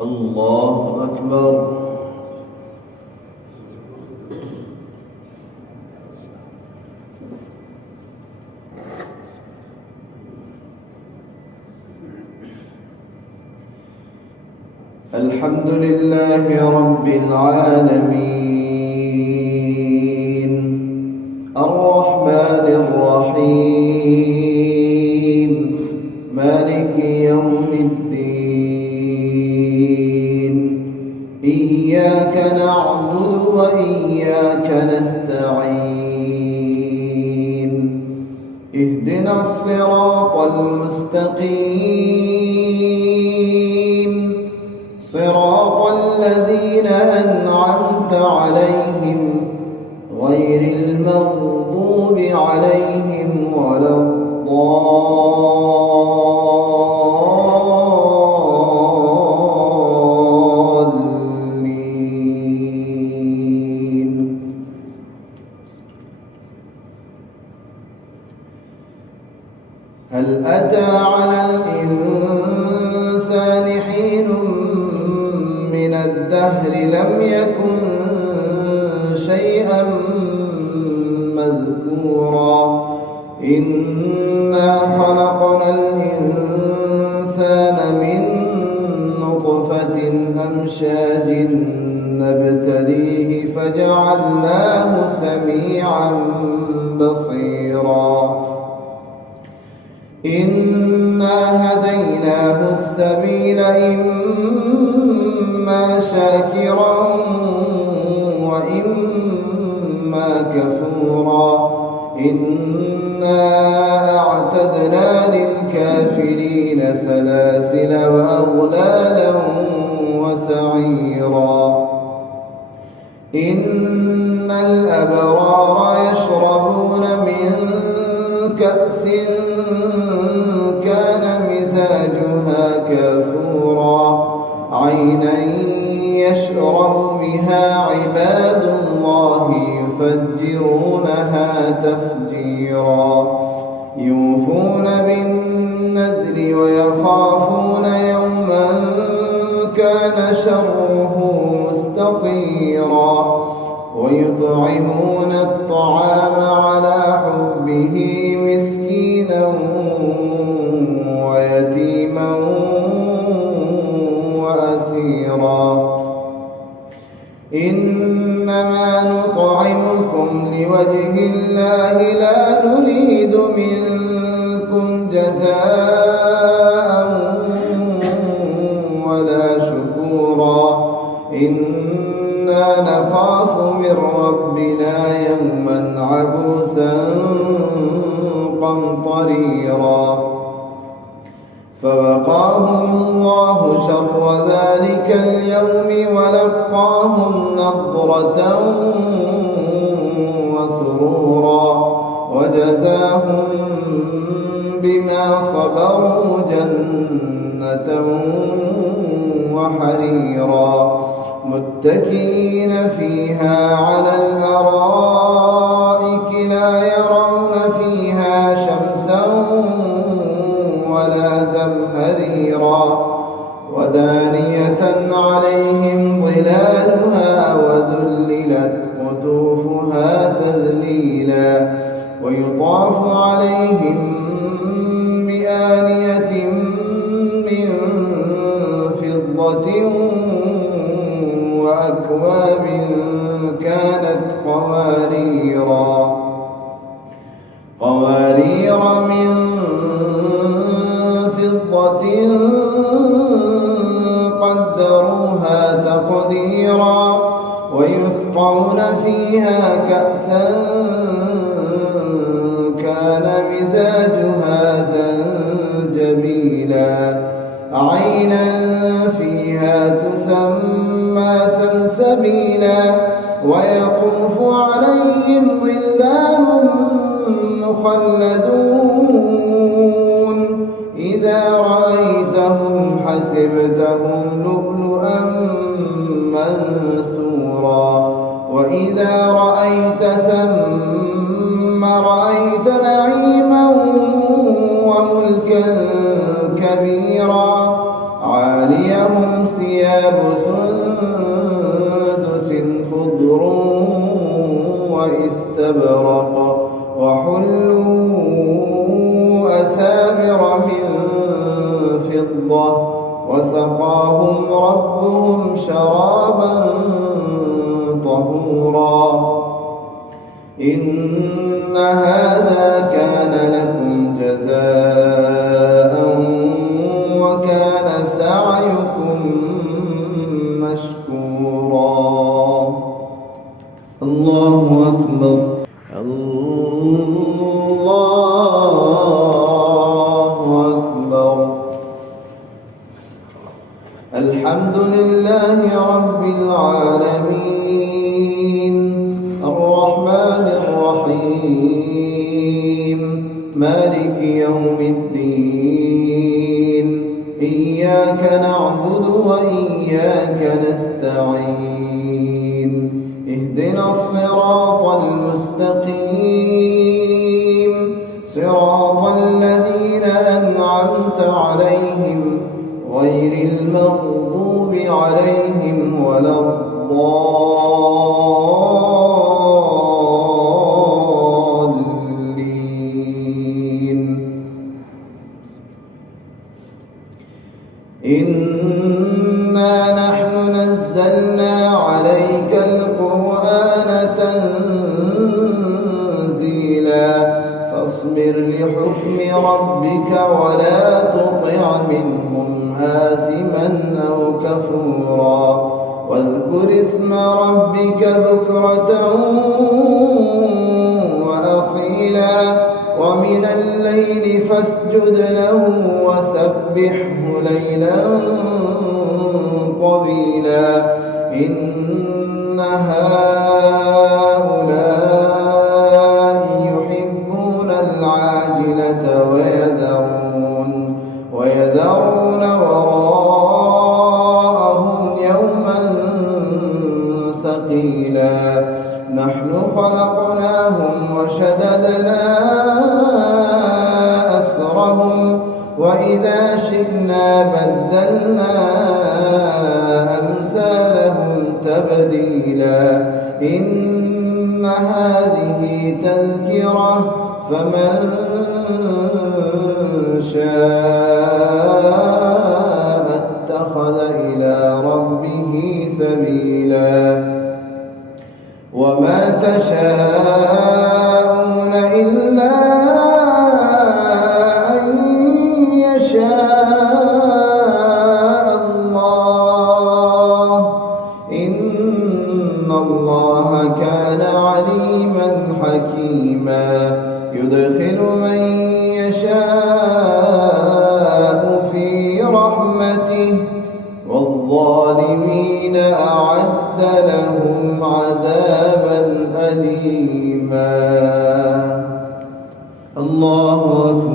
الله أكبر. الحمد لله رب العالمين الرحمن الرحيم مالك يوم الدين إياك نعبد وإياك نستعين اهدنا الصراط المستقيم صراط الذين أنعمت عليهم غير المغضوب عليهم ولا الضالين. هل أتى على الإنسان حين من الدهر لم يكن شيئا مذكورا إنا خلقنا الإنسان من نطفة أمشاج نبتليه فجعلناه سميعا بصيرا إنا هديناه السبيل إما شاكرا وإما كفورا إنا أعتدنا للكافرين سلاسل وأغلالا وسعيرا إن الأبرار يشربون من كأس كان مزاجها كافورا عينا يشرب بها عباد الله يفجرونها تفجيرا يوفون بالنذر ويخافون يوما كان شره مستطيرا ويطعمون الطعام على حبه مسكينا ويتيما وأسيرا إنما نطعمكم لوجه الله لا نريد منكم جزاء ولا شكورا إنا نخاف من ربنا يوما عبوسا قمطريرا فوقاهم الله شر ذلك اليوم ولقاهم نضرة وسرورا وجزاهم بما صبروا جنة وحريرا متكئين فيها على الأرائك لا يرون فيها شمسا ولا زمهريرا ودانية عليهم ظلالها وذللت قطوفها تذليلا ويطاف عليهم بآنية من فضة وأكواب كانت قوارير من فضة قدروها تقديرا ويسقون فيها كأسا كان مزاجها زنجبيلا عينا فيها تسمى سلسبيلا ويطوف عليهم ولدان مخلدون إذا رأيتهم حسبتهم لؤلؤا منثورا وإذا رأيت ثم رأيت نعيما وملكا كبيرا عاليهم ثياب ثياب سندس خضر واستبرق وحلوا أسابر من فضة وسقاهم ربهم شرابا طهورا إن هذا كان لكم جزاء وكان سعيكم مشكورا. الله أكبر. الله أكبر. الحمد لله رب العالمين الرحمن الرحيم مالك يوم الدين إياك نعبد وإياك نستعين اهدنا الصراط المستقيم صراط الذين أنعمت عليهم غير المغضوب عليهم ولا الضالين. إنا نحن نزلنا عليك القرآن تنزيلا فاصبر لحكم ربك ولا تطع منهم آثما أو كفورا واذكر اسم ربك بكرة وأصيلا ومن الليل فاسجد له وسبحه ليلا طويلا إن هؤلاء يحبون العاجلة ويذرون وراءهم يوما ثقيلا نحن خلقناهم وشددنا أسرهم وإذا شئنا بدلنا أمثالهم تبديلا إن هذه تذكرة فمن شاء اتخذ إلى ربه سبيلا وما تشاءون إلا أن يشاء الله إن الله كان عليما حكيما يدخل من يشاء في رحمته والظالمين أعد لهم عذابا أليما. الله أكبر.